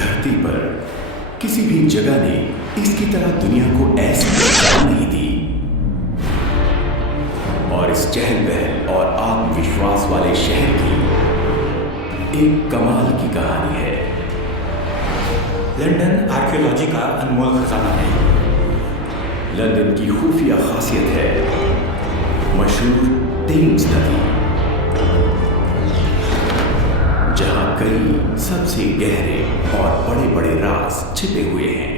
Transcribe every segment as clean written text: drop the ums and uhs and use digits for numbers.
धरती पर किसी भी जगह ने इसकी तरह दुनिया को ऐसी पहचान नहीं दी। और इस चहल पहल और आत्मविश्वास वाले शहर की एक कमाल की कहानी है। लंदन आर्कियोलॉजी का अनमोल खजाना है। लंदन की खुफिया खासियत है मशहूर टेम्स नदी, जहां कई सबसे गहरे और बड़े बड़े राज छिपे हुए हैं।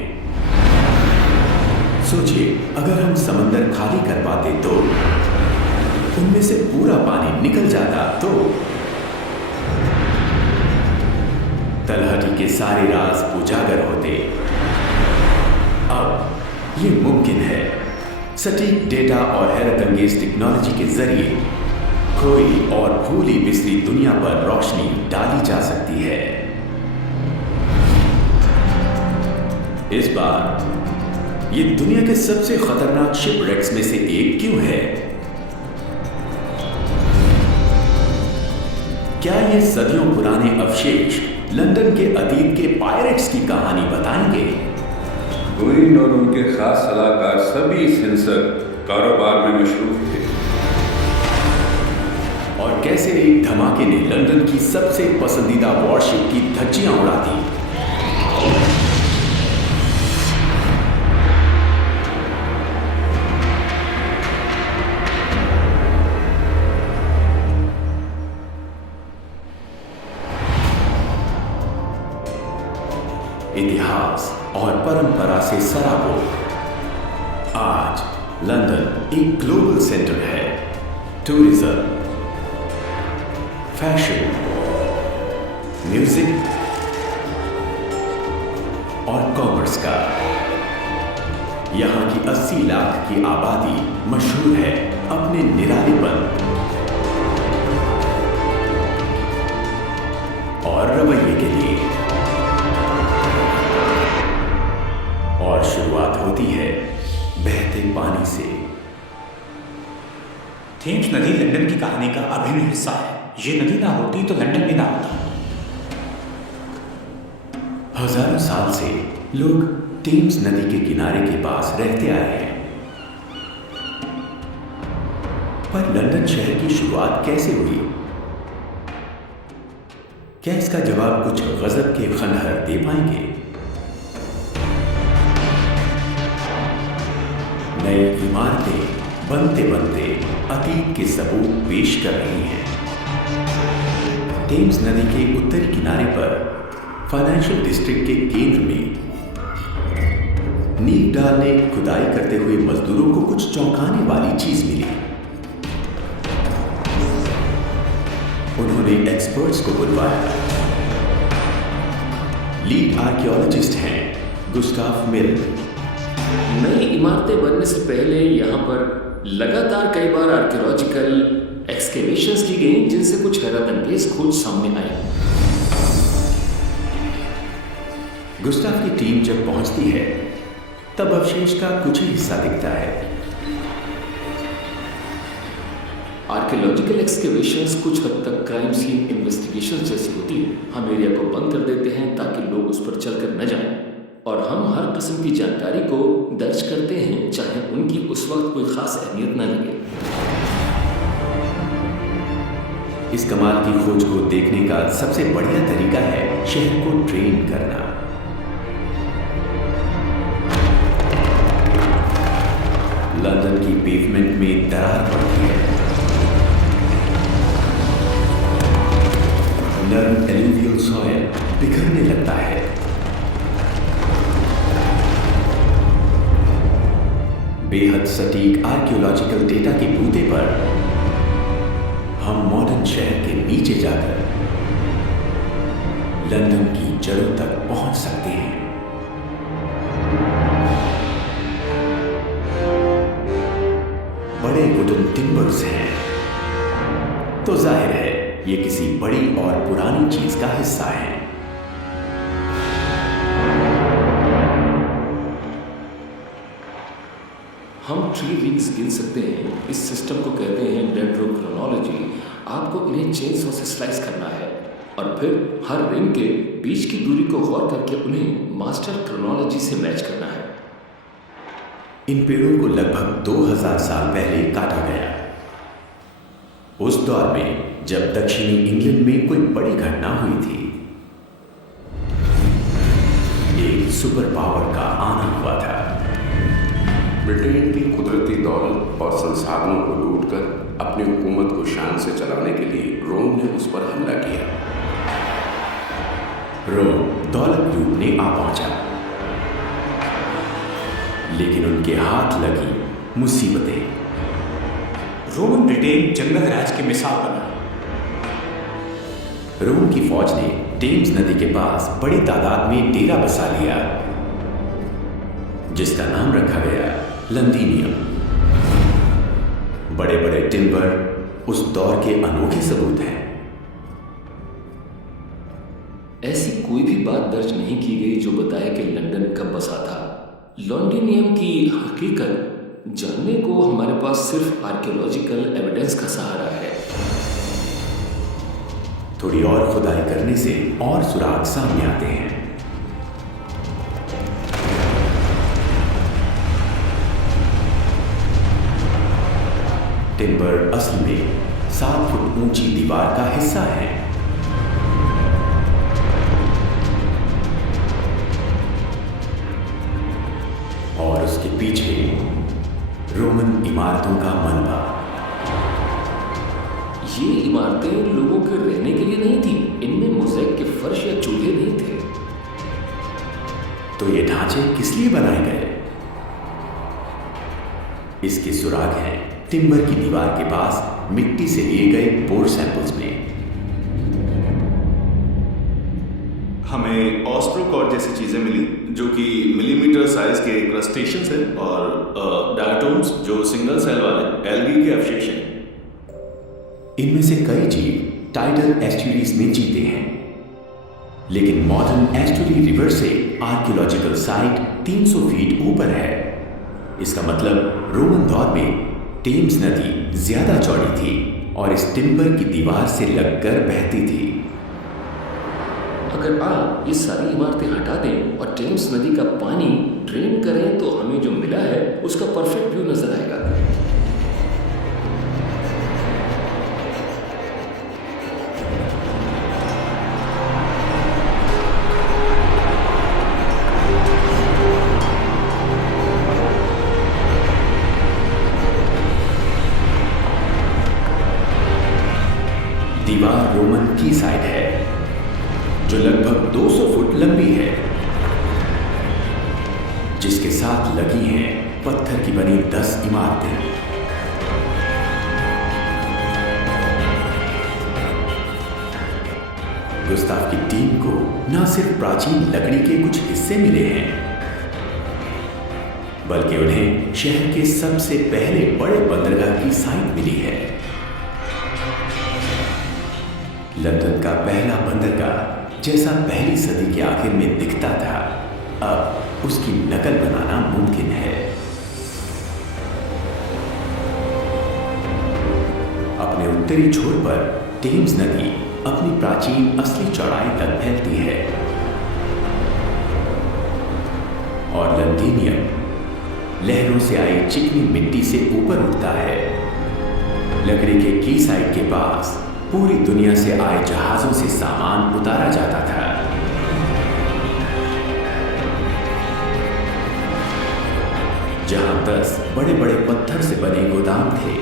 सोचिए, अगर हम समंदर खाली कर पाते तो उनमें से पूरा पानी निकल जाता तो तलहटी के सारे राज उजागर होते। अब ये मुमकिन है। सटीक डेटा और हैरतअंगेज टेक्नोलॉजी के जरिए खोई और भूली बिसरी दुनिया पर रोशनी डाली जा सकती है। इस बार ये दुनिया के सबसे खतरनाक शिपरेक्स में से एक क्यों है? क्या ये सदियों पुराने अवशेष लंदन के अतीत के पायरेट्स की कहानी बताएंगे? क्वीन और उनके खास सलाहकार सभी हिंसक कारोबार में मशरूफ थे। और कैसे एक धमाके ने लंदन की सबसे पसंदीदा वॉरशिप की धज्जियां उड़ा दी। इतिहास और परंपरा से सराबोर आज लंदन एक ग्लोबल सेंटर है। टूरिज्म, फैशन, म्यूजिक और कॉमर्स का। यहां की 80 लाख की आबादी मशहूर है अपने निरालेपन और रवैये के लिए। और शुरुआत होती है बहते पानी से। थेम्स नदी लंदन की कहानी का अभिन्न हिस्सा है। ये नदी ना होती तो लंदन भी ना होता। हजारों साल से लोग टेम्स नदी के किनारे के पास रहते आए हैं। पर लंदन शहर की शुरुआत कैसे हुई? क्या इसका जवाब कुछ गजब के खंडहर दे पाएंगे? नई इमारतें बनते बनते अतीत के सबूत पेश कर रही हैं। टेम्स नदी के उत्तरी किनारे पर फाइनेंशियल डिस्ट्रिक्ट के केंद्र में नींव डालने खुदाई करते हुए मजदूरों को कुछ चौंकाने वाली चीज मिली। उन्होंने एक्सपर्ट्स को बुलवाया। लीड आर्कियोलॉजिस्ट हैं गुस्ताफ मिल। नई इमारतें बनने से पहले यहाँ पर लगातार कई बार आर्कियोलॉजिकल एक्सकेवेशंस की गई, जिनसे कुछ हैरतअंगेज खोज सामने आई। गुस्ताफ की टीम जब पहुंचती है तब अवशेष का कुछ ही हिस्सा दिखता है। आर्कियोलॉजिकल एक्सकेवेशंस कुछ हद तक क्राइम सीन इन्वेस्टिगेशन जैसी होती है। हम एरिया को बंद कर देते हैं ताकि लोग उस पर चलकर न जाएं, और हम हर किस्म की जानकारी को दर्ज करते हैं, चाहे उनकी उस वक्त कोई खास अहमियत न लगे। इस कमाल की खोज को देखने का सबसे बढ़िया तरीका है शहर को ट्रेन करना। लंदन की पेवमेंट में दरार पड़ती है। नरम एलुवियल सॉयल बिखरने लगता है। बेहद सटीक आर्कियोलॉजिकल डेटा के बूते पर हम मॉडर्न शहर के नीचे जाकर लंदन की जड़ों तक पहुंच सकते हैं। बड़े वुडन टिम्बर्स हैं, तो जाहिर है ये किसी बड़ी और पुरानी चीज का हिस्सा है। हम ट्री रिंग्स गिन सकते हैं। इस सिस्टम को कहते हैं डेंड्रोक्रोनोलॉजी। आपको इन्हें चेन सॉ से स्लाइस करना है और फिर हर रिंग के बीच की दूरी को गौर करके उन्हें मास्टर क्रोनोलॉजी से मैच करना है। इन पेड़ों को लगभग 2000 साल पहले काटा गया। उस दौर में जब दक्षिणी इंग्लैंड में कोई बड़ी घटना हुई थी। एक सुपर पावर का आना हुआ था। ब्रिटेन की कुदरती दौलत और संसाधनों को लूटकर अपनी हुकूमत को शान से चलाने के लिए रोम ने उस पर हमला किया। रोम दौलत लूटने आ पहुंचा, लेकिन उनके हाथ लगी मुसीबतें। रोमन ब्रिटेन जंगल राज की मिसाल बना। रोम की फौज ने टेम्स नदी के पास बड़ी तादाद में डेरा बसा लिया, जिसका नाम रखा गया लंदीनियम। बड़े बड़े टिम्बर उस दौर के अनोखे सबूत हैं। ऐसी कोई भी बात दर्ज नहीं की गई जो बताए कि लंदन कब बसा था। लॉन्डिनियम की हकीकत जानने को हमारे पास सिर्फ आर्कियोलॉजिकल एविडेंस का सहारा है। थोड़ी और खुदाई करने से और सुराग सामने आते हैं। टिम्बर असल में 7 फुट ऊंची दीवार का हिस्सा है। और उसके पीछे रोमन इमारतों का मलबा। ये इमारतें लोगों के रहने के लिए नहीं थी। इनमें मोज़ेक के फर्श या चूल्हे नहीं थे। तो ये ढांचे किस लिए बनाए गए? इसके सुराग हैं टिम्बर की दीवार के पास मिट्टी से लिए गए बोर सैंपल्स में। हमें ऑस्ट्रोकॉड जैसी चीजें मिली जो कि मिलीमीटर साइज के क्रस्टेशियंस हैं और डायटोम्स जो सिंगल सेल वाले एल्गी के अवशेष हैं। इनमें से कई जीव टाइडल एस्चुरीज में जीते हैं, लेकिन मॉडर्न एस्चुरी रिवर से आर्कियोलॉजिकल साइट 300 फीट ऊपर है। इसका मतलब रोमन दौर में टेम्स नदी ज्यादा चौड़ी थी और इस टिम्बर की दीवार से लगकर बहती थी। अगर आप ये सारी इमारतें हटा दें और टेम्स नदी का पानी ड्रेन करें तो हमें जो मिला है उसका परफेक्ट व्यू नजर आएगा। दीवार रोमन की साइड है जो लगभग 200 फुट लंबी है, जिसके साथ लगी हैं पत्थर की बनी 10 इमारतें। गुस्ताव की टीम को न सिर्फ प्राचीन लकड़ी के कुछ हिस्से मिले हैं, बल्कि उन्हें शहर के सबसे पहले बड़े बंदरगाह की साइट मिली है। लंदन का पहला बंदरगाह जैसा पहली सदी के आखिर में दिखता था, अब उसकी नकल बनाना मुमकिन है। अपने उत्तरी छोर पर टेम्स नदी अपनी प्राचीन असली चौड़ाई तक फैलती है और लंदीनियम लहरों से आई चिकनी मिट्टी से ऊपर उठता है। लकड़ी के की साइड के पास पूरी दुनिया से आए जहाजों से सामान उतारा जाता था। जहां 10 बड़े बड़े पत्थर से बने गोदाम थे,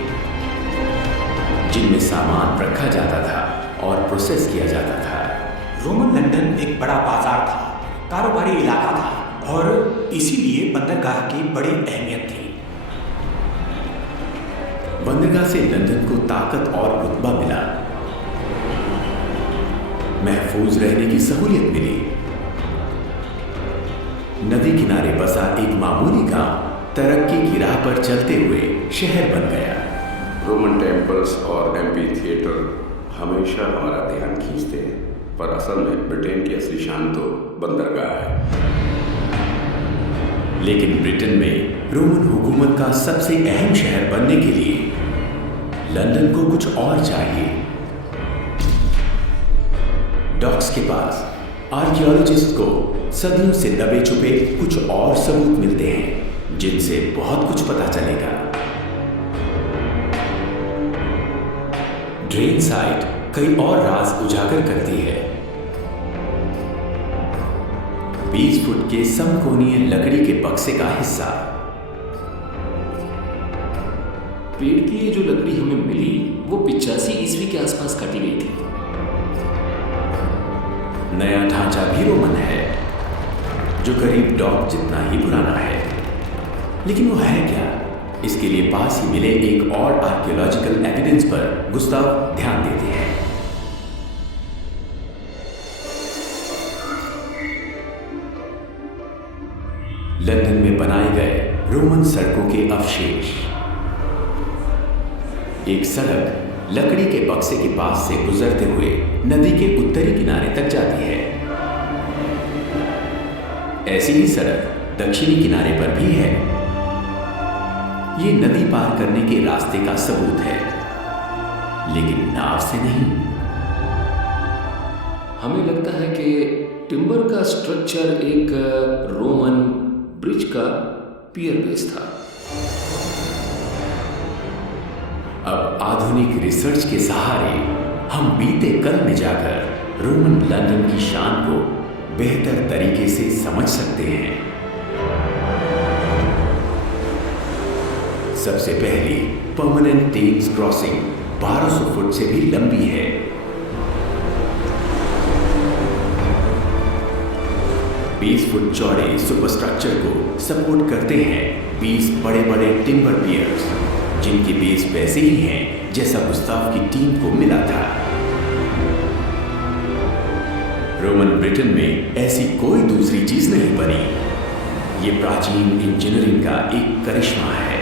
जिनमें सामान रखा जाता था और प्रोसेस किया जाता था। रोमन लंदन एक बड़ा बाजार था, कारोबारी इलाका था और इसीलिए बंदरगाह की बड़ी अहमियत थी। बंदरगाह से लंदन को ताकत और रुतबा मिला, महफूज रहने की सहूलियत मिली। नदी किनारे बसा एक मामूली गांव तरक्की की राह पर चलते हुए शहर बन गया। रोमन टेम्पल्स और एम्पी थिएटर हमेशा हमारा ध्यान खींचते हैं, पर असल में ब्रिटेन की असली शान तो बंदरगाह है। लेकिन ब्रिटेन में रोमन हुकूमत का सबसे अहम शहर बनने के लिए लंदन को कुछ और चाहिए। डॉक्स के पास आर्कियोलॉजिस्ट को सदियों से दबे छुपे कुछ और सबूत मिलते हैं जिनसे बहुत कुछ पता चलेगा। ड्रेन साइट कई और राज उजागर करती है। 20 फुट के समकोणीय लकड़ी के बक्से का हिस्सा। पेड़ की ये जो लकड़ी हमें मिली वो 85 ईस्वी के आसपास काटी गई थी। नया ढांचा भी रोमन है जो करीब डॉक जितना ही पुराना है। लेकिन वो है क्या, इसके लिए पास ही मिले एक और आर्कियोलॉजिकल एविडेंस पर गुस्ताव ध्यान देते हैं। लंदन में बनाए गए रोमन सड़कों के अवशेष। एक सड़क लकड़ी के बक्से के पास से गुजरते हुए नदी के उत्तरी किनारे तक जाती है। ऐसी ही सड़क दक्षिणी किनारे पर भी है। ये नदी पार करने के रास्ते का सबूत है, लेकिन नाव से नहीं। हमें लगता है कि टिम्बर का स्ट्रक्चर एक रोमन ब्रिज का पियर बेस था। अब आधुनिक रिसर्च के सहारे हम बीते कल में जाकर रोमन लंदन की शान को बेहतर तरीके से समझ सकते हैं। सबसे पहली परमानेंट टेम्स क्रॉसिंग 1200 फुट से भी लंबी है। बीस फुट चौड़े सुपरस्ट्रक्चर को सपोर्ट करते हैं 20 बड़े बड़े टिम्बर पियर्स, जिनके बेस वैसे ही हैं जैसा गुस्ताव की टीम को मिला था। रोमन ब्रिटेन में ऐसी कोई दूसरी चीज नहीं बनी। ये प्राचीन इंजीनियरिंग का एक करिश्मा है।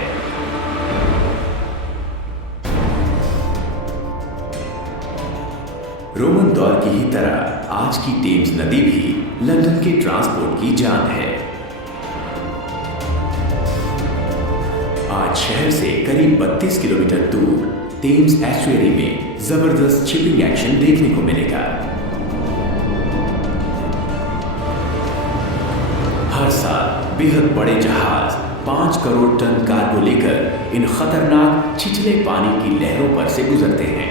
रोमन दौर की ही तरह आज की टेम्स नदी भी लंदन के ट्रांसपोर्ट की जान है। आज शहर से करीब 32 किलोमीटर दूर टेम्स एस्चुअरी में जबरदस्त शिपिंग एक्शन देखने को मिलेगा। हर साल बेहद बड़े जहाज 5 करोड़ टन कार्गो लेकर इन खतरनाक छिछले पानी की लहरों पर से गुजरते हैं।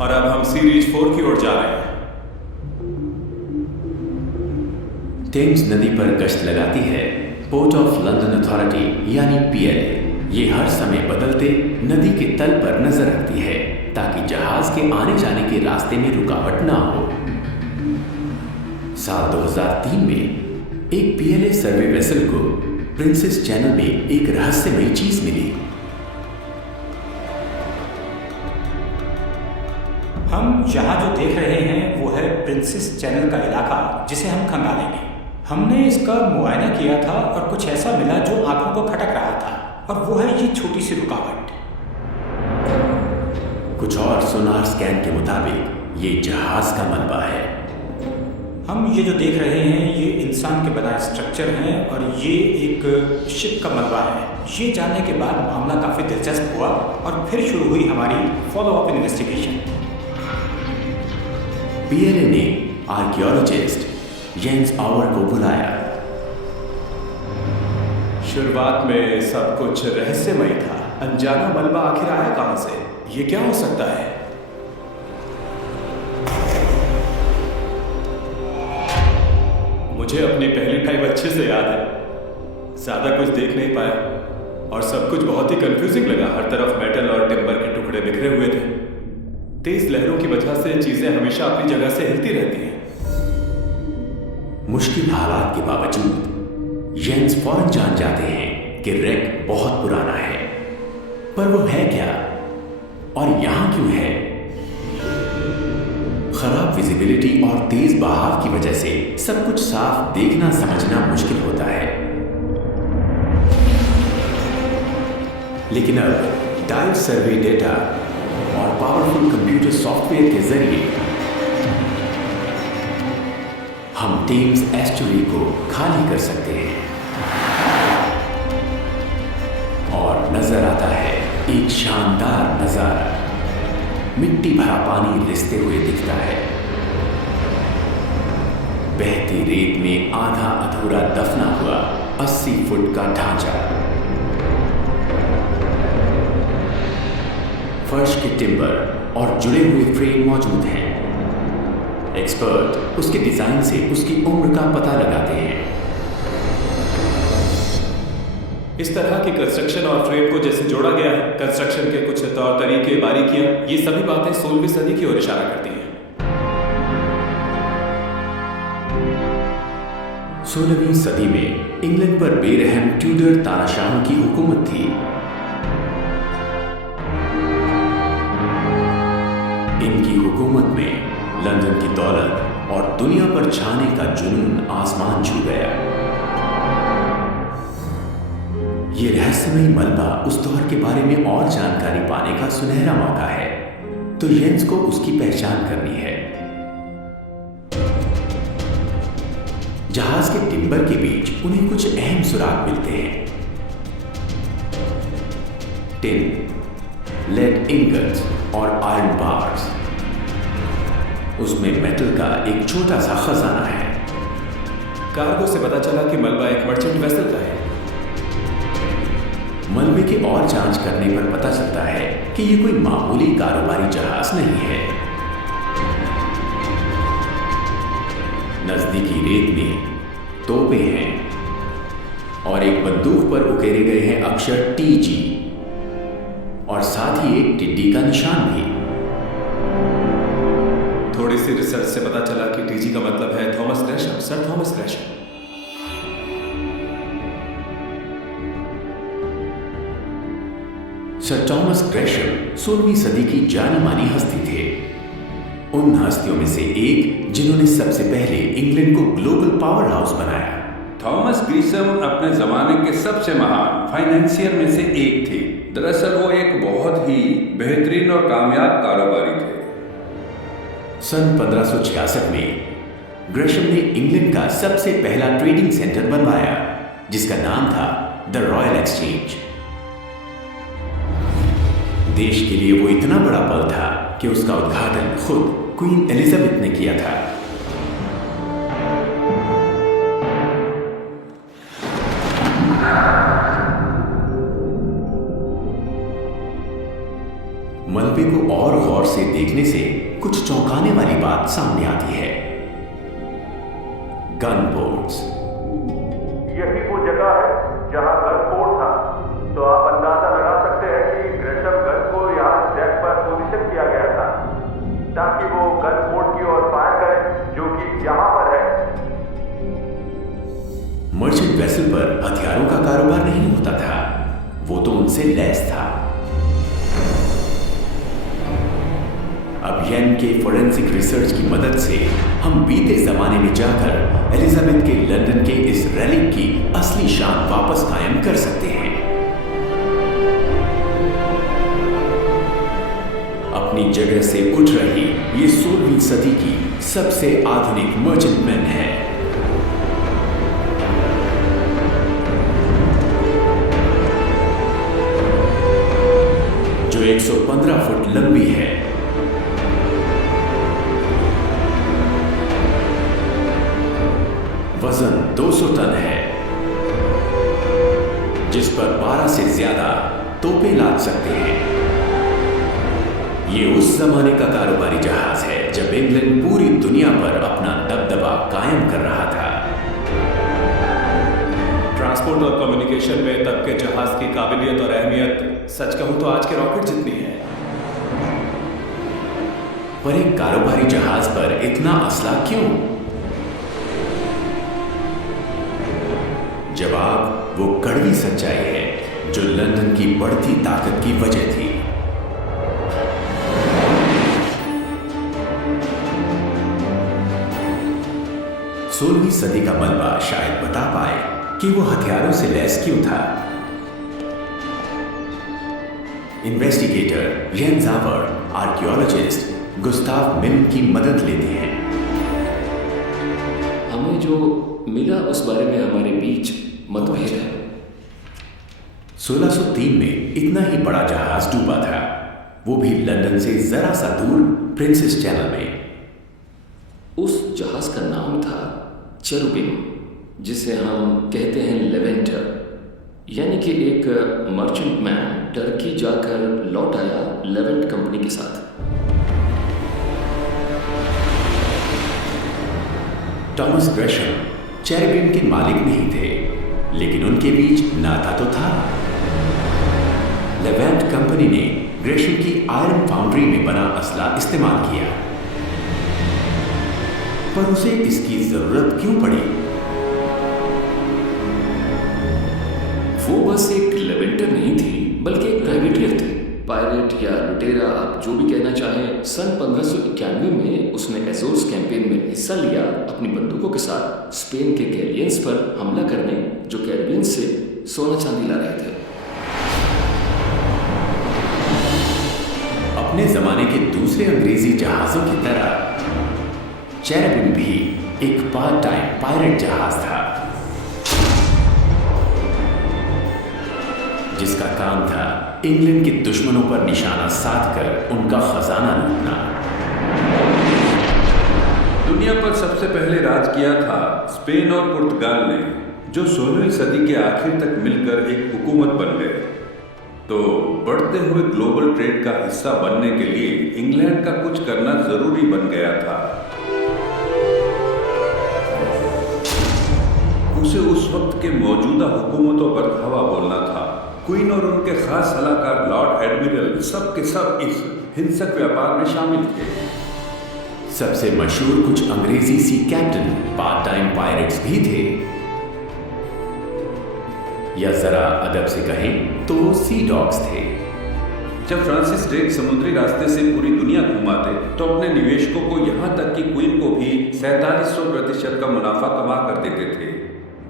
और अब हम सीरीज 4 की ओर जा रहे हैं। टेम्स नदी पर गश्त लगाती है पोर्ट ऑफ लंदन अथॉरिटी यानी PLA। ये हर समय बदलते नदी के तल पर नजर रखती है ताकि जहाज के आने जाने के रास्ते में रुकावट ना हो। साल 2003 में एक PLA सर्वे वेसल को प्रिंसेस चैनल में एक रहस्यमयी चीज मिली। हम यहाँ जो देख रहे हैं वो है प्रिंसेस चैनल का इलाका, जिसे हम खंगालेंगे। हमने इसका मुआयना किया था और कुछ ऐसा मिला जो आंखों को खटक रहा था, और वो है ये छोटी सी रुकावट। कुछ और सोनार स्कैन के मुताबिक ये जहाज का मलबा है। हम ये जो देख रहे हैं ये इंसान के बनाए स्ट्रक्चर हैं और ये एक शिप का मलबा है। ये जानने के बाद मामला काफ़ी दिलचस्प हुआ और फिर शुरू हुई हमारी फॉलोअप इन्वेस्टिगेशन। PLA ने आर्कियोलॉजिस्ट जेम्स आवर को बुलाया। शुरुआत में सब कुछ रहस्यमय था। अनजाना मलबा आखिर आया कहां से? ये क्या हो सकता है? मुझे अपनी पहली टाइप अच्छे से याद है। ज्यादा कुछ देख नहीं पाया और सब कुछ बहुत ही कंफ्यूजिंग लगा। हर तरफ मेटल और टिम्बर के टुकड़े बिखरे हुए थे। तेज लहरों की वजह से चीजें हमेशा अपनी जगह से हिलती रहती हैं। मुश्किल हालात के बावजूद जेम्स फौरन जान जाते हैं कि रेक बहुत पुराना है, पर वो है क्या और यहां क्यों है? खराब विजिबिलिटी और तेज बहाव की वजह से सब कुछ साफ देखना समझना मुश्किल होता है। लेकिन अब डाइव सर्वे डेटा और पावरफुल कंप्यूटर सॉफ्टवेयर के जरिए हम टेम्स एस्चुरी को खाली कर सकते हैं और नजर आता है एक शानदार नजारा। मिट्टी भरा पानी रिसते हुए दिखता है। बहती रेत में आधा अधूरा दफना हुआ 80 फुट का ढांचा। फर्श के टिम्बर और जुड़े हुए फ्रेम मौजूद हैं। एक्सपर्ट उसके डिजाइन से उसकी उम्र का पता लगाते हैं। इस तरह की कंस्ट्रक्शन और फ्रेम को जैसे जोड़ा गया है, कंस्ट्रक्शन के कुछ तौर तरीके, बारीकियां, ये सभी बातें 16वीं सदी की ओर इशारा करती हैं। 16वीं सदी में इंग्लैंड पर बेरहम ट्यूडर तानाशाहों की हुकूमत थी। इनकी हुकूमत में लंदन की दौलत और दुनिया पर छाने का जुनून आसमान छू गया। ये रहस्यमयी मलबा उस दौर के बारे में और जानकारी पाने का सुनहरा मौका है, तो येंस को उसकी पहचान करनी है। जहाज के टिम्बर के बीच उन्हें कुछ अहम सुराग मिलते हैं। टिन, लेड इंगट्स और आयरन बार्स। उसमें मेटल का एक छोटा सा खजाना है। कार्गो से पता चला कि मलबा एक मर्चेंट वेसल का है। मलबे की और जांच करने पर पता चलता है कि ये कोई मामूली कारोबारी जहाज नहीं है। नजदीकी रेत में तोपें हैं और एक बंदूक पर उकेरे गए हैं अक्षर TG और साथ ही एक टिड्डी का निशान भी। थोड़ी सी रिसर्च से पता चला कि TG का मतलब है Thomas Gresham, sir Thomas Gresham. Sir Thomas Gresham 16वीं सदी की जानी मानी हस्ती थे। उन हस्तियों में से एक जिन्होंने सबसे पहले इंग्लैंड को ग्लोबल पावर हाउस बनाया। थॉमस ग्रीशम अपने जमाने के सबसे महान फाइनेंसियर में से एक थे। दरअसल वो एक बहुत ही बेहतरीन और कामयाब कारोबारी थे। सन 1566 में ग्रेशम ने इंग्लैंड का सबसे पहला ट्रेडिंग सेंटर बनवाया, जिसका नाम था द रॉयल एक्सचेंज। देश के लिए वो इतना बड़ा पल था कि उसका उद्घाटन खुद क्वीन एलिजाबेथ ने किया था। मलबे को और गौर से देखने से कुछ चौंकाने वाली बात सामने आती है। Gun ports. यही वो जगह है जहां गन पोर्ट था, तो आप अंदाजा लगा सकते हैं कि ग्रेशम गन को यहाँ डेक पर पोजीशन किया गया था ताकि वो गन पोर्ट की ओर फायर करे, जो कि यहाँ पर है। मर्चेंट वेसल पर हथियारों का कारोबार नहीं होता था, वो तो उनसे लैस था। अब येन के फोरेंसिक रिसर्च की मदद से हम बीते जमाने में जाकर एलिजाबेथ के लंदन के इस रेलिक की असली शान वापस कायम कर सकते हैं। अपनी जगह से उठ रही ये 16वीं सदी की सबसे आधुनिक मर्चेंटमैन है। जो 115 फुट लंबी है, वजन 200 टन है, जिस पर 12 से ज्यादा तोपें लाद सकते हैं। ये उस जमाने का कारोबारी जहाज है जब इंग्लैंड पूरी दुनिया पर अपना दबदबा कायम कर रहा था। ट्रांसपोर्ट और कम्युनिकेशन में तब के जहाज की काबिलियत और अहमियत सच कहूं तो आज के रॉकेट जितनी है। पर एक कारोबारी जहाज पर इतना असला क्यों? जवाब वो कड़वी सच्चाई है जो लंदन की बढ़ती ताकत की वजह थी। सोलहवीं सदी का मलबा शायद बता पाए कि वो हथियारों से लैस क्यों था। इन्वेस्टिगेटर येन ज़ावर आर्कियोलॉजिस्ट गुस्ताव मिल्न की मदद लेते हैं। हमें जो मिला उस बारे में हमारे बीच मतभेद है। 1603 में इतना ही बड़ा जहाज डूबा था। वो भी लंदन से जरा सा दूर प्रिंसेस चैनल में। उस जहाज का नाम था चेरुबिम, जिसे हम कहते हैं लेवेंटर, यानी कि एक मर्चेंट मैन टर्की जाकर लौट आया लेवेंट कंपनी के साथ। टॉमस ग्रेशम चेरुबिम के मालिक नहीं थे, लेकिन उनके बीच नाता तो था। लेवेंट कंपनी ने ग्रेशम की आयरन फाउंड्री में बना असला इस्तेमाल किया, पर उसे इसकी जरूरत क्यों पड़ी? वो बस एक लेवेंटर नहीं थी, बल्कि एक प्राइवेटियर थी, पायरेट या लुटेरा, आप जो भी कहना चाहें। सन 1591 में उसने एजोर्स कैंपेन में हिस्सा लिया अपनी बंदूकों के साथ स्पेन के गैलियंस पर हमला करने, जो कैरिबियन से सोना चांदी ला रहे थे। अपने जमाने के दूसरे अंग्रेजी जहाजों की तरह चेरुबिम भी एक पार्ट टाइम पायरेट जहाज था, जिसका काम था इंग्लैंड के दुश्मनों पर निशाना साधकर उनका खजाना लूटना। दुनिया पर सबसे पहले राज किया था स्पेन और पुर्तगाल ने, जो 16वीं सदी के आखिर तक मिलकर एक हुकूमत बन गए। तो बढ़ते हुए ग्लोबल ट्रेड का हिस्सा बनने के लिए इंग्लैंड का कुछ करना जरूरी बन गया था। उसे उस वक्त के मौजूदा हुकूमतों पर हवा बोलना था। क्वीन और उनके खास सलाहकार लॉर्ड एडमिरल सब के सब इस हिंसक व्यापार में शामिल थे। सबसे मशहूर कुछ अंग्रेजी सी कैप्टन पार्ट टाइम पायरेट्स भी थे, या जरा अदब से कहें तो सी डॉग्स थे। जब फ्रांसिस ड्रेक समुद्री रास्ते से पूरी दुनिया घुमाते तो अपने निवेशकों को यहाँ तक कि क्वीन को भी 4700% का मुनाफा कमा कर देते थे।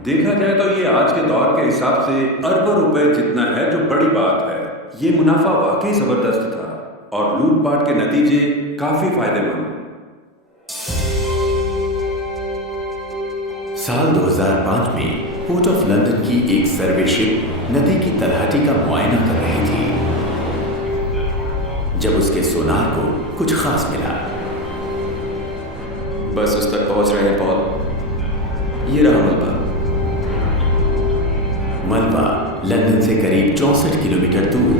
देखा जाए तो ये आज के दौर के हिसाब से अरबों रुपए जितना है, जो बड़ी बात है। ये मुनाफा वाकई जबरदस्त था और लूटपाट के नतीजे काफी फायदेमंद। साल 2005 में पोर्ट ऑफ लंदन की एक सर्वे शिप नदी की तलहटी का मुआयना कर रही थी, जब उसके सोनार को कुछ खास मिला। बस उस तक पहुंच रहे हैं पॉल। ये रहा मलबा। मलबा लंदन से करीब 64 किलोमीटर दूर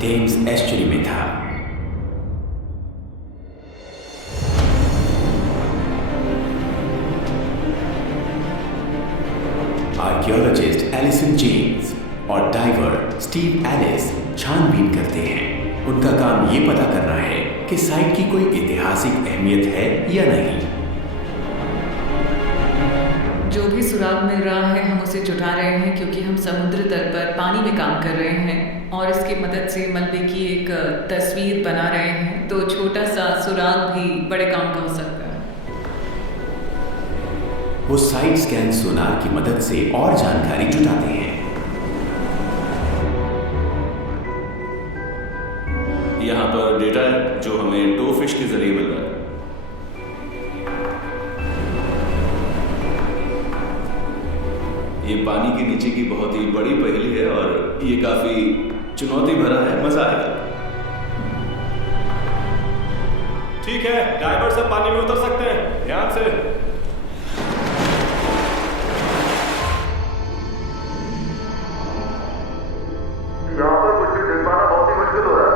टेम्स एस्चुरी में था। आर्कियोलॉजिस्ट एलिसन जेम्स और डाइवर स्टीव एलिस छानबीन करते हैं। उनका काम ये पता करना है कि साइट की कोई ऐतिहासिक अहमियत है या नहीं। जो भी सुराग मिल रहा है हम उसे जुटा रहे हैं, क्योंकि हम समुद्र तल पर पानी में काम कर रहे हैं और इसकी मदद से मलबे की एक तस्वीर बना रहे हैं। तो छोटा सा सुराग भी बड़े काम का हो सकता है। वो साइड स्कैन सोनार की मदद से और जानकारी जुटाते हैं। यहाँ पर डेटा है जो हमें टो फिश के जरिए मिल रहा है। ये पानी के नीचे की बहुत ही बड़ी पहेली है और ये काफी चुनौती भरा है, मजा आएगा। ठीक है, डाइवर सब पानी में उतर सकते हैं, ध्यान से। यहाँ पर कुछ भी देख पाना बहुत ही मुश्किल हो रहा है।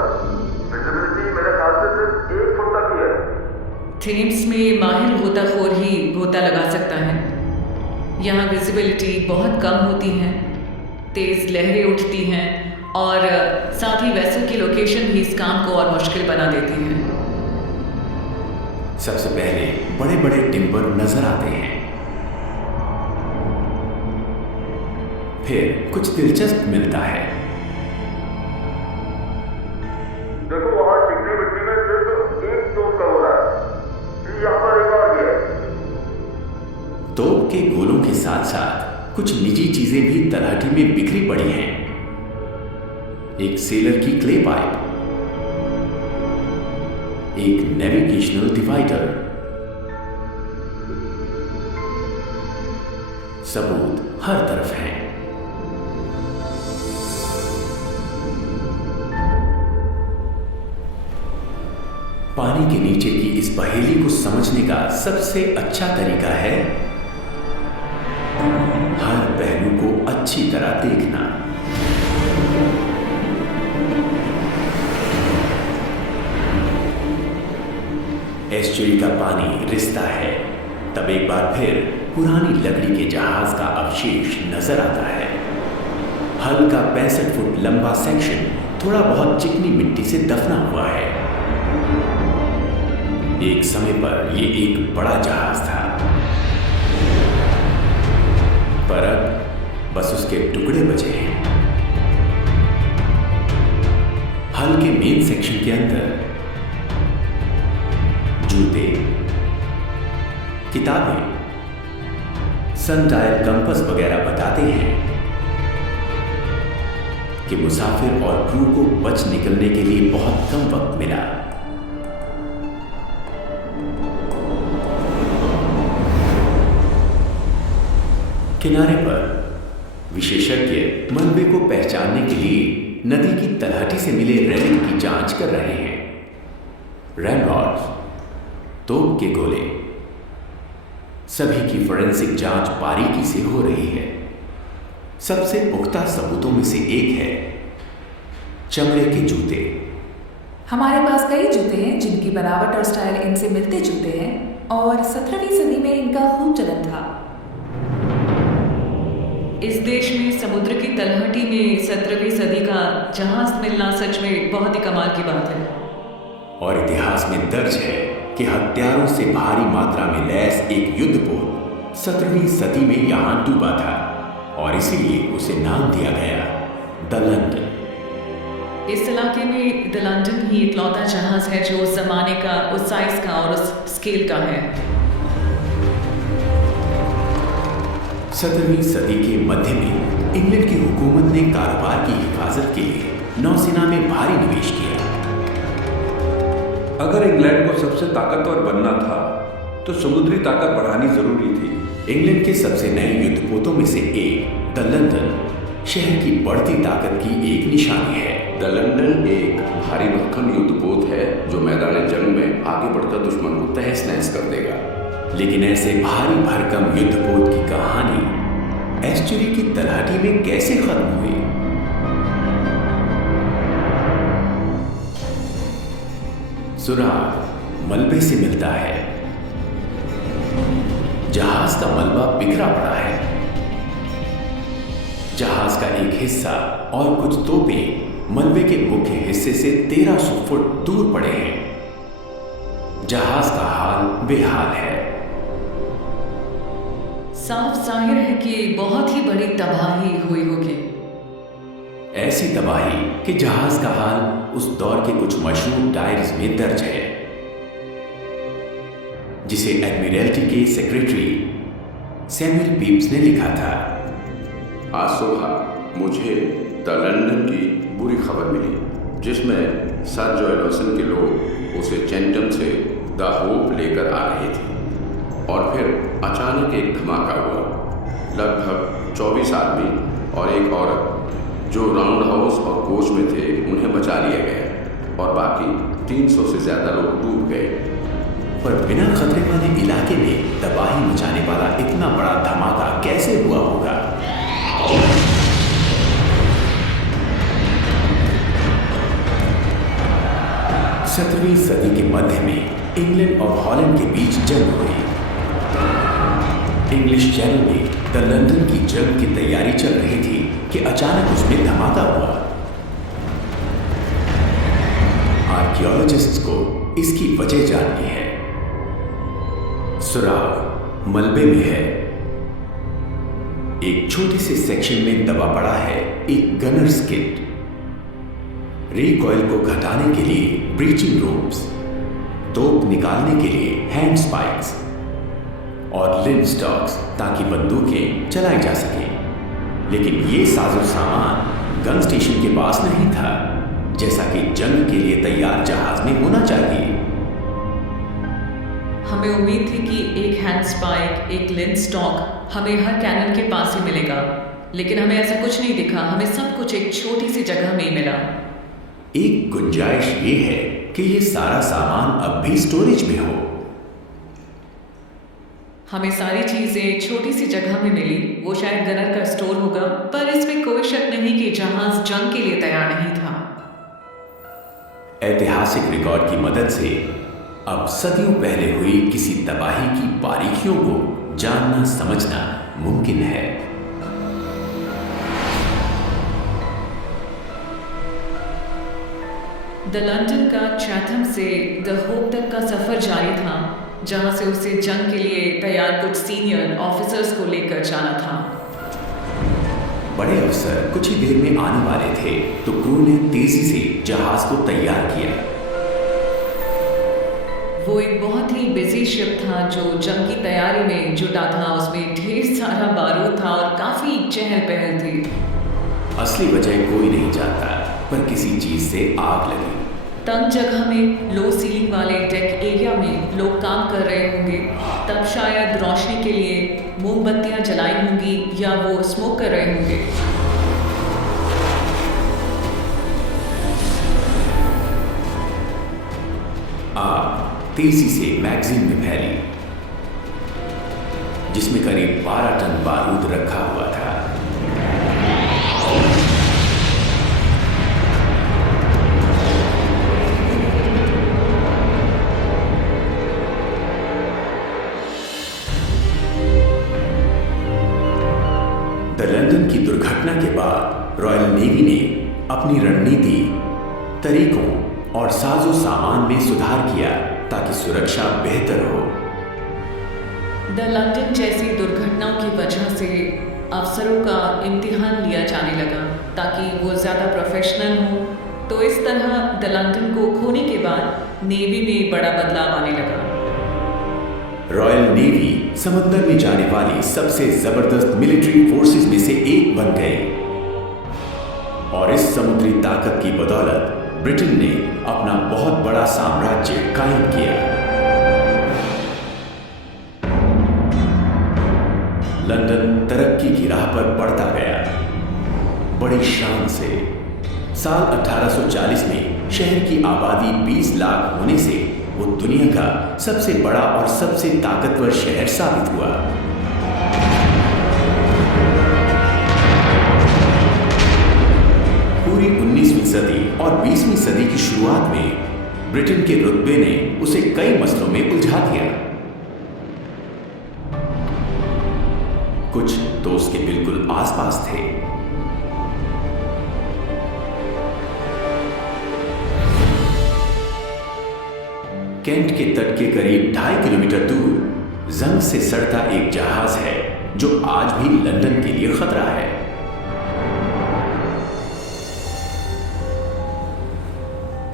विजिबिलिटी मेरे ख्याल से सिर्फ 1 फुट तक ही है। थेम्स में माहिर गोताखोर ही गोता लगा सकता है। यहाँ विजिबिलिटी बहुत कम होती है, तेज लहरें उठती हैं और साथ ही वेसल की लोकेशन भी इस काम को और मुश्किल बना देती है। सबसे पहले बड़े बड़े टिम्बर नजर आते हैं, फिर कुछ दिलचस्प मिलता है। देखो वहाँ चिकनी मिट्टी में सिर्फ एक तोप का हो रहा है। यहाँ पर एक और भी है। तोप के गोलों के साथ साथ कुछ निजी चीजें भी तलहटी में बिखरी पड़ी हैं। एक सेलर की क्ले पाइप, एक नेविगेशनल डिवाइडर, सबूत हर तरफ हैं। पानी के नीचे की इस पहेली को समझने का सबसे अच्छा तरीका है हर पहलू को अच्छी तरह देखना। एस्चुरी का पानी रिसता है, तब एक बार फिर पुरानी लकड़ी के जहाज का अवशेष नजर आता है। हल का 65 फुट लंबा सेक्शन थोड़ा बहुत चिकनी मिट्टी से दफना हुआ है। एक समय पर यह एक बड़ा जहाज था, पर अब बस उसके टुकड़े बचे हैं। हल के मेन सेक्शन के अंदर जूते, किताबें, सन डायल, कंपास वगैरह बताते हैं कि मुसाफिर और क्रू को बच निकलने के लिए बहुत कम वक्त मिला। किनारे पर विशेषज्ञ मलबे को पहचानने के लिए नदी की तलहटी से मिले रेलिंग की जांच कर रहे हैं। रैमरॉड्स, तोप के गोले, सभी की फोरेंसिक जांच बारीकी से हो रही है। सबसे पुख्ता सबूतों में से एक है चमड़े के जूते। हमारे पास कई जूते हैं जिनकी बनावट और स्टाइल इनसे मिलते जुलते हैं और 17वीं सदी में इनका खूब चलन था। इस देश में समुद्र की तलहटी में 17वीं सदी का जहाज मिलना सच में बहुत ही कमाल की बात है। और इतिहास में दर्ज है कि हथियारों से भारी मात्रा में लैस एक युद्धपोत 17वीं सदी में यहां डूबा था और इसीलिए उसे नाम दिया गया द लंडन। इस इलाके में द लंडन ही इकलौता जहाज है जो उस जमाने का, उस साइज का और उस स्केल का है। 17वीं सदी के मध्य में इंग्लैंड की हुकूमत ने कारोबार की हिफाजत के लिए नौसेना में भारी निवेश किया। अगर इंग्लैंड को सबसे ताकतवर बनना था तो समुद्री ताकत बढ़ानी जरूरी थी। इंग्लैंड के सबसे नए युद्धपोतों में से एक द लंदन शहर की बढ़ती ताकत की एक निशानी है। द लंडन एक भारी भरकम युद्धपोत है जो मैदान जंग में आगे बढ़कर दुश्मन को तहस नहस कर देगा। लेकिन ऐसे भारी भरकम युद्धपोत की कहानी एस्चुरी की तलहटी में कैसे खत्म हुई? सुराग मलबे से मिलता है। जहाज का मलबा बिखरा पड़ा है। जहाज का एक हिस्सा और कुछ तोपें मलबे के मुख्य हिस्से से 1300 फुट दूर पड़े हैं। जहाज का हाल बेहाल है। साफ जाहिर है कि बहुत ही बड़ी तबाही हुई होगी। ऐसी तबाही कि जहाज का हाल उस दौर के कुछ मशहूर डायरीज में दर्ज है, जिसे एडमिरल्टी के सेक्रेटरी सैमुअल पीप्स ने लिखा था। आज सुबह मुझे द लंडन की बुरी खबर मिली, जिसमें सर जॉयलॉसन के लोग उसे चैंटम से द होप लेकर आ रहे थे और फिर अचानक एक धमाका हुआ। लगभग 24 आदमी और एक औरत जो राउंड हाउस और कोच में थे उन्हें बचा लिया गया और बाकी 300 से ज्यादा लोग डूब गए। पर बिना खतरे वाले इलाके में तबाही मचाने वाला इतना बड़ा धमाका कैसे हुआ होगा? सत्रहवीं सदी के मध्य में इंग्लैंड और हॉलैंड के बीच जंग हुई। इंग्लिश चैनल में द लंदन की जंग की तैयारी चल रही थी कि अचानक उसमें धमाका हुआ। आर्कियोलॉजिस्ट्स को इसकी वजह जाननी है। सुराग मलबे में है। एक छोटे से सेक्शन में दबा पड़ा है एक गनर्स किट। रिकॉइल को घटाने के लिए ब्रीचिंग रोप्स, तोप निकालने के लिए हैंड स्पाइक्स और लिन स्टॉक्स ताकि बंदूकें चलाई जा सकें। लेकिन ये साजो सामान गन स्टेशन के पास नहीं था, जैसा कि जंग के लिए तैयार जहाज में होना चाहिए। हमें उम्मीद थी कि एक हैंड स्पाइक, एक लिन स्टॉक हमें हर कैनन के पास ही मिलेगा, लेकिन हमें ऐसा कुछ नहीं दिखा। हमें सब कुछ एक छोटी सी जगह में ही मिला। एक गुंजाइश ये है कि ये सारा सामान अब भी स्टोरेज में हो। हमें सारी चीजें छोटी सी जगह में मिली। वो शायद गनर का स्टोर होगा, पर इसमें कोई शक नहीं कि जहाज जंग के लिए तैयार नहीं था। ऐतिहासिक रिकॉर्ड की मदद से अब सदियों पहले हुई किसी तबाही की बारीकियों को जानना समझना मुमकिन है। द लंदन का चैथम से द होप तक का सफर जारी था, जहां से उसे जंग के लिए तैयार कुछ सीनियर ऑफिसर्स को लेकर जाना था। बड़े अफसर कुछ ही देर में आने वाले थे, तो क्रू ने तेजी से जहाज को तैयार किया। वो एक बहुत ही बिजी शिप था जो जंग की तैयारी में जुटा था। उसमें ढेर सारा बारूद था और काफी चहल पहल थी। असली वजह कोई नहीं जानता, पर किसी चीज से आग लगी। तंग जगह में लो सीलिंग वाले डेक एरिया में लोग काम कर रहे होंगे। तब शायद रोशनी के लिए मोमबत्तियां जलाई होंगी या वो स्मोक कर रहे होंगे। आग तेजी से मैगजीन में फैली, जिसमें करीब 12 टन बारूद रखा हुआ था। द लंदन की दुर्घटना के बाद रॉयल नेवी ने अपनी रणनीति, तरीकों और साजो सामान में सुधार किया ताकि सुरक्षा बेहतर हो। द लंदन जैसी दुर्घटनाओं की वजह से अफसरों का इम्तिहान लिया जाने लगा ताकि वो ज़्यादा प्रोफेशनल हो। तो इस तरह द लंदन को खोने के बाद नेवी में बड़ा बदलाव आने लगा। रॉयल नेवी समुद्र में जाने वाली सबसे जबरदस्त मिलिट्री फोर्सेस में से एक बन गई, और इस समुद्री ताकत की बदौलत ब्रिटेन ने अपना बहुत बड़ा साम्राज्य कायम किया। लंदन तरक्की की राह पर बढ़ता गया, बड़ी शान से। साल 1840 में शहर की आबादी 20 लाख होने से वो दुनिया का सबसे बड़ा और सबसे ताकतवर शहर साबित हुआ। पूरी 19वीं सदी और 20वीं सदी की शुरुआत में ब्रिटेन के रुतबे ने उसे कई मसलों में उलझा दिया। कुछ तो उसके बिल्कुल आसपास थे। केंट के तट के करीब 2.5 किलोमीटर दूर जंग से सड़ता एक जहाज है जो आज भी लंदन के लिए खतरा है।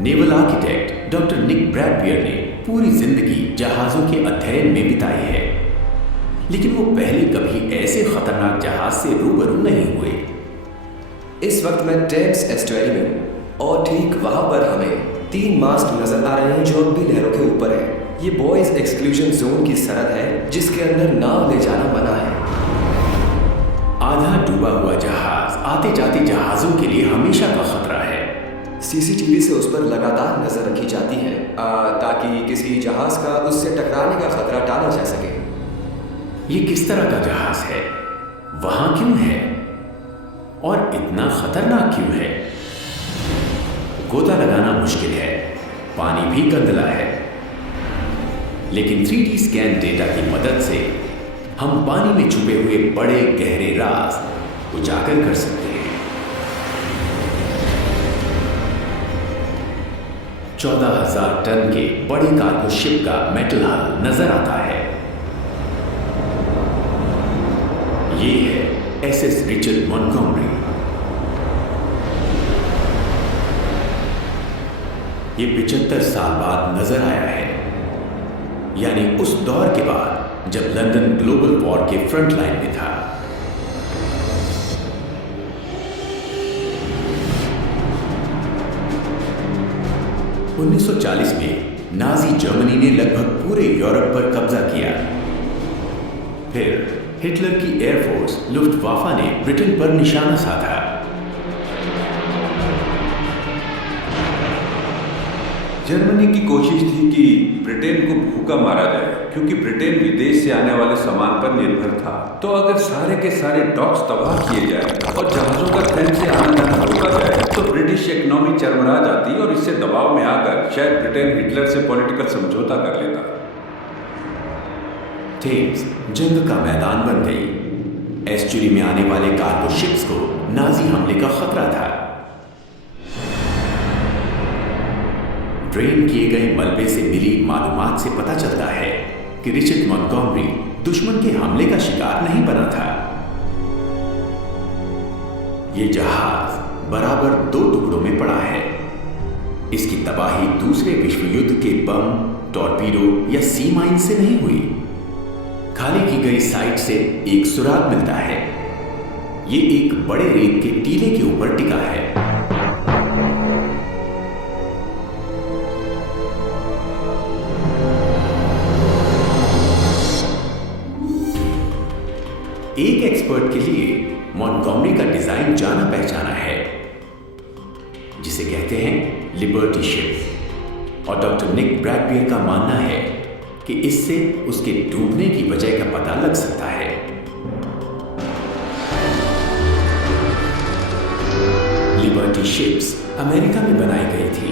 नेवल आर्किटेक्ट डॉक्टर निक ब्रैडबियर ने पूरी जिंदगी जहाजों के अध्ययन में बिताई है, लेकिन वो पहले कभी ऐसे खतरनाक जहाज से रूबरू नहीं हुए। इस वक्त मैं टेम्स एस्टुअरी में हूं और ठीक वहां पर हमें 3 मास्ट नजर आ रहे हैं जो अब भी लहरों के ऊपर है। ये बॉयज एक्सक्लूजन जोन की सरहद है जिसके अंदर नाव ले जाना मना है। आधा डूबा हुआ जहाज आते जाते जहाजों के लिए हमेशा का खतरा है। सीसीटीवी से उस पर लगातार नजर रखी जाती है ताकि किसी जहाज का उससे टकराने का खतरा टाला जा सके। ये किस तरह का जहाज है, वहां क्यों है और इतना खतरनाक क्यों है? गोता लगाना मुश्किल है, पानी भी गंदला है, लेकिन 3D स्कैन डेटा की मदद से हम पानी में छुपे हुए बड़े गहरे राज उजागर कर सकते हैं। 14,000 टन के बड़े कार्गो शिप का मेटल हल नजर आता है। ये है SS रिचर्ड मॉन्टगोमरी। ये 75 साल बाद नजर आया है, यानी उस दौर के बाद जब लंदन ग्लोबल वॉर के फ्रंट लाइन में था। (1940) में नाजी जर्मनी ने लगभग पूरे यूरोप पर कब्जा किया। फिर हिटलर की एयरफोर्स लुफ्टवाफा ने ब्रिटेन पर निशाना साधा। जर्मनी की कोशिश थी कि ब्रिटेन को भूखा मारा जाए, क्योंकि ब्रिटेन विदेश से आने वाले सामान पर निर्भर था। तो अगर सारे के सारे डॉक्स तबाह किए जाए और जहाजों का थेम्स से आना जाना रोका जाए तो ब्रिटिश इकोनॉमी चरमरा जाती और इससे दबाव में आकर शायद ब्रिटेन हिटलर से पॉलिटिकल समझौता कर लेता। थेम्स जंग का मैदान बन गई। एस्चुरी में आने वाले कार्गो शिप्स को नाजी हमले का खतरा था। ड्रेन किए गए मलबे से मिली मालूमात से पता चलता है कि रिचर्ड मॉन्टगोमरी दुश्मन के हमले का शिकार नहीं बना था। यह जहाज बराबर 2 टुकड़ों में पड़ा है। इसकी तबाही दूसरे विश्व युद्ध के बम, टॉर्पीडो या सी माइन से नहीं हुई। खाली की गई साइट से एक सुराग मिलता है। यह एक बड़े रेत के टीले के ऊपर टिका है। एक एक्सपर्ट के लिए मॉन्टगोमरी का डिजाइन जाना पहचाना है, जिसे कहते हैं लिबर्टी शिप। और डॉक्टर निक ब्रैडबियर का मानना है कि इससे उसके डूबने की वजह का पता लग सकता है। लिबर्टी शिप्स अमेरिका में बनाई गई थी।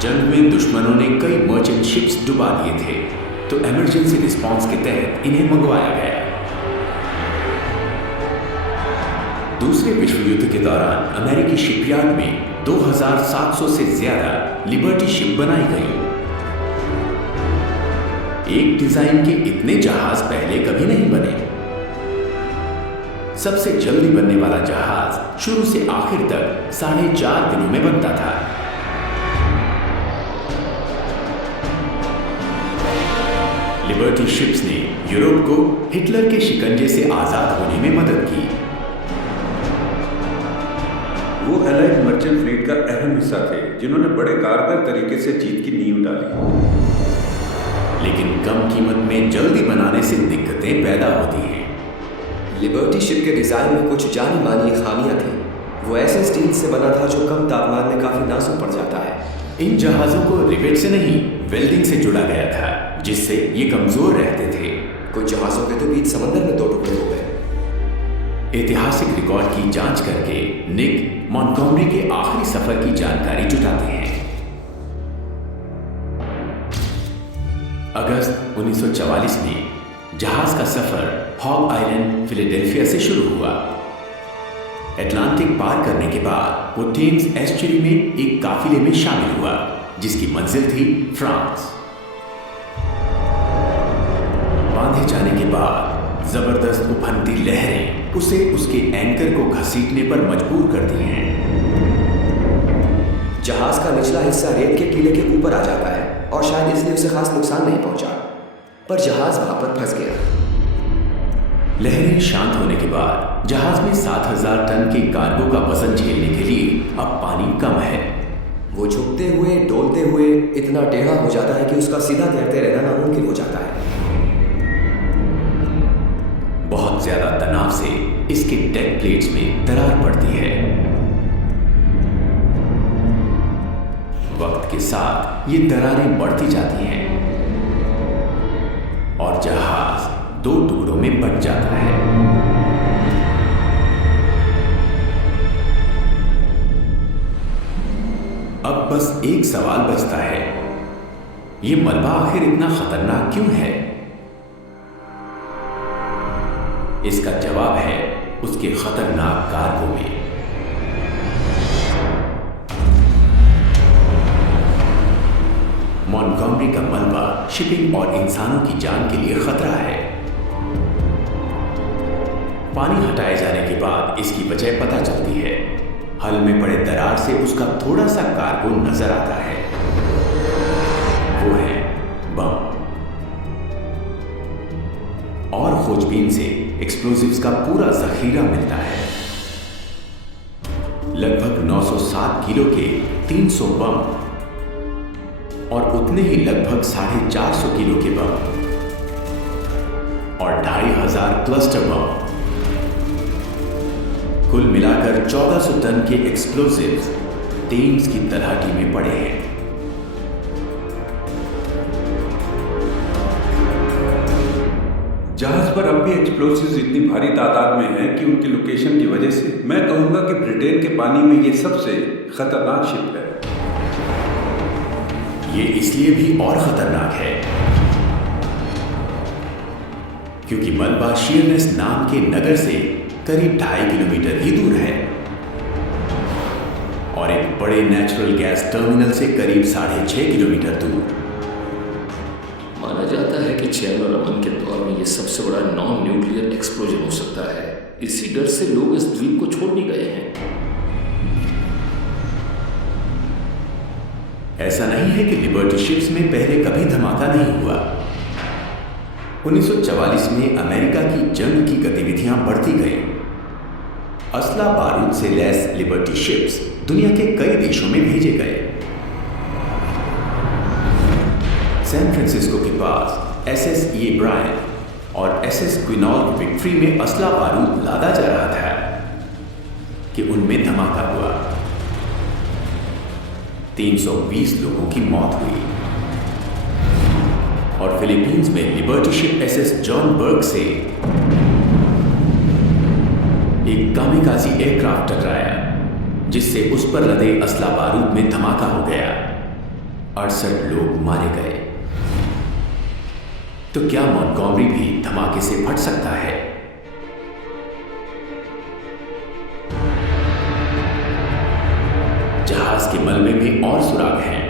जंग में दुश्मनों ने कई मर्चेंट शिप्स डुबा दिए थे, तो इमरजेंसी रिस्पांस के तहत इन्हें मंगवाया गया। दूसरे विश्व युद्ध के दौरान अमेरिकी शिपयार्ड में 2700 से ज्यादा लिबर्टी शिप बनाई गई। एक डिजाइन के इतने जहाज पहले कभी नहीं बने। सबसे जल्दी बनने वाला जहाज शुरू से आखिर तक 4.5 दिनों में बनता था। लिबर्टी शिप्स ने यूरोप को हिटलर के शिकंजे से आजाद होने में मदद की। वो एलाइड मर्चेंट फ्लीट का अहम हिस्सा थे, जिन्होंने बड़े कारगर तरीके से जीत की नींव डाली। लेकिन कम कीमत में जल्दी बनाने से दिक्कतें पैदा होती हैं। लिबर्टी शिप के डिजाइन में कुछ जानी मानी खामियां थी। वो ऐसे स्टील से बना था जो कम तापमान में काफी नाजुक पड़ जाता है। इन जहाजों को रिवेट से नहीं, वेल्डिंग से जुड़ा गया था, जिससे ये कमजोर रहते थे। कुछ जहाजों के तो बीच समंदर में 2 टुकड़े हो गए। ऐतिहासिक रिकॉर्ड की जांच करके निक मॉन्टगोमरी के आखिरी सफर की जानकारी जुटाते हैं। अगस्त 1944 में जहाज का सफर हॉग आइलैंड, फिलाडेल्फिया से शुरू हुआ। अटलांटिक पार करने के बाद वो थेम्स एस्चुरी में एक काफिले में शामिल हुआ, जिसकी मंजिल थी फ्रांस। बांधे जाने के बाद जबरदस्त उफनती लहरें उसे उसके एंकर को घसीटने पर मजबूर करती हैं। जहाज का निचला हिस्सा रेत के टीले के ऊपर आ जाता है और शायद इसलिए उसे खास नुकसान नहीं पहुंचा, पर जहाज वहां पर फंस गया। लहरें शांत होने के बाद जहाज में 7000 टन के कार्गो का वजन झेलने के लिए अब पानी कम है। वो झुकते हुए, डोलते हुए इतना टेढ़ा हो जाता है कि उसका सीधा तैरते रहना नामुमकिन हो जाता है। बहुत ज्यादा तनाव से इसके डेक प्लेट्स में दरार पड़ती है। वक्त के साथ ये दरारें बढ़ती जाती हैं और जहाज 2 टुकड़ों में बंट जाता है। अब बस एक सवाल बचता है, ये मलबा आखिर इतना खतरनाक क्यों है? इसका जवाब है उसके खतरनाक कार्गो में। मॉन्टगोमरी का मलबा शिपिंग और इंसानों की जान के लिए खतरा है। पानी हटाए जाने के बाद इसकी वजह पता चलती है। हल में पड़े दरार से उसका थोड़ा सा कार्गो नजर आता है। वो है बम। और खोजबीन से एक्सप्लोजिव्स का पूरा जखीरा मिलता है। लगभग 907 किलो के 300 बम और उतने ही लगभग 450 किलो के बम और 2500 क्लस्टर बम, कुल मिलाकर 1400 टन के एक्सप्लोजिव्स टेम्स की तलहटी में पड़े हैं। जहाज पर अब भी एक्सप्लोसिव्स इतनी भारी तादाद में हैं कि उनकी लोकेशन की वजह से मैं कहूंगा कि ब्रिटेन के पानी में ये सबसे खतरनाक शिप है। ये इसलिए भी और खतरनाक है क्योंकि मलबा शीरनेस नाम के नगर से करीब 2.5 किलोमीटर ही दूर है और एक बड़े नेचुरल गैस टर्मिनल से करीब 6.5 किलोमीटर दूर। माना जाता है कि चैन और अमन के दौर में यह सबसे बड़ा नॉन न्यूक्लियर एक्सप्लोजन हो सकता है। इसी डर से लोग इस द्वीप को छोड़ भी गए हैं। ऐसा नहीं है कि लिबर्टी शिप्स में पहले कभी धमाका नहीं हुआ। 1944 में अमेरिका की जंग की गतिविधियां बढ़ती गईं। असला बारूद से लैस लिबर्टी शिप्स दुनिया के कई देशों में भेजे गए। सैन फ्रांसिस्को के पास एसएस ई ब्रायन और एसएस क्विनॉल विक्ट्री में असला बारूद लादा जा रहा था कि उनमें धमाका हुआ। 320 लोगों की मौत हुई और फिलीपींस में लिबर्टी शिप एसएस जॉन बर्ग से एक कामिकाजी एयरक्राफ्ट टकराया जिससे उस पर लदे असला बारूद में धमाका हो गया। 68 लोग मारे गए। तो क्या मॉन्टगोमरी भी धमाके से फट सकता है? जहाज के मलबे में और सुराग हैं।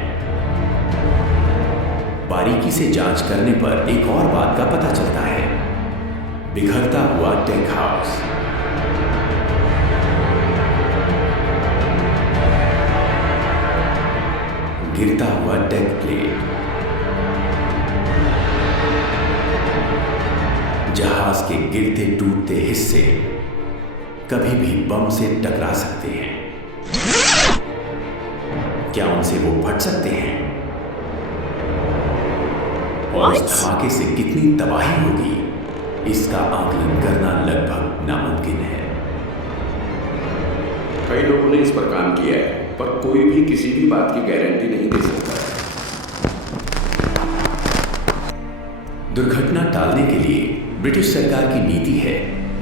बारीकी से जांच करने पर एक और बात का पता चलता है। बिखरता हुआ डेक हाउस, गिरता हुआ डेक प्लेट, जहाज के गिरते टूटते हिस्से कभी भी बम से टकरा सकते हैं। क्या उनसे वो फट सकते हैं? और इस धमाके से कितनी तबाही होगी, इसका आकलन करना लगभग नामुमकिन है। कई लोगों ने इस पर काम किया है, पर कोई भी किसी भी बात की गारंटी नहीं दे सकता। दुर्घटना टालने के लिए ब्रिटिश सरकार की नीति है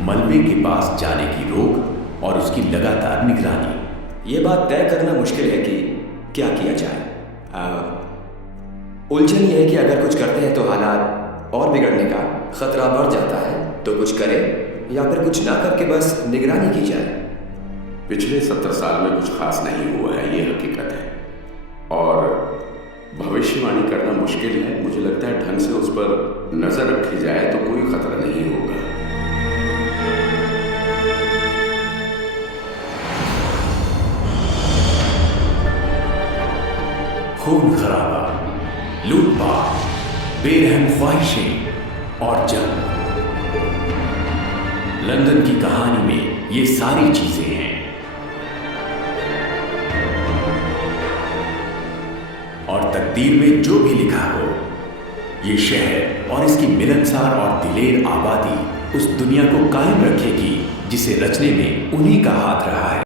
मलबे के पास जाने की रोक और उसकी लगातार निगरानी। ये बात तय करना मुश्किल है कि क्या किया जाए। उलझन यह है कि अगर कुछ करते हैं तो हालात और बिगड़ने का खतरा बढ़ जाता है, तो कुछ करें या फिर कुछ ना करके बस निगरानी की जाए। पिछले 70 साल में कुछ खास नहीं हुआ है, ये हकीकत है और भविष्यवाणी करना मुश्किल है। मुझे लगता है ढंग से उस पर नजर रखी जाए तो कोई खतरा नहीं होगा। खून खराबा, लूटपाट, बेरहम ख्वाहिशें और जंग। लंदन की कहानी में ये सारी चीजें हैं। और तकदीर में जो भी लिखा हो, ये शहर और इसकी मिलनसार और दिलेर आबादी उस दुनिया को कायम रखेगी जिसे रचने में उन्हीं का हाथ रहा है।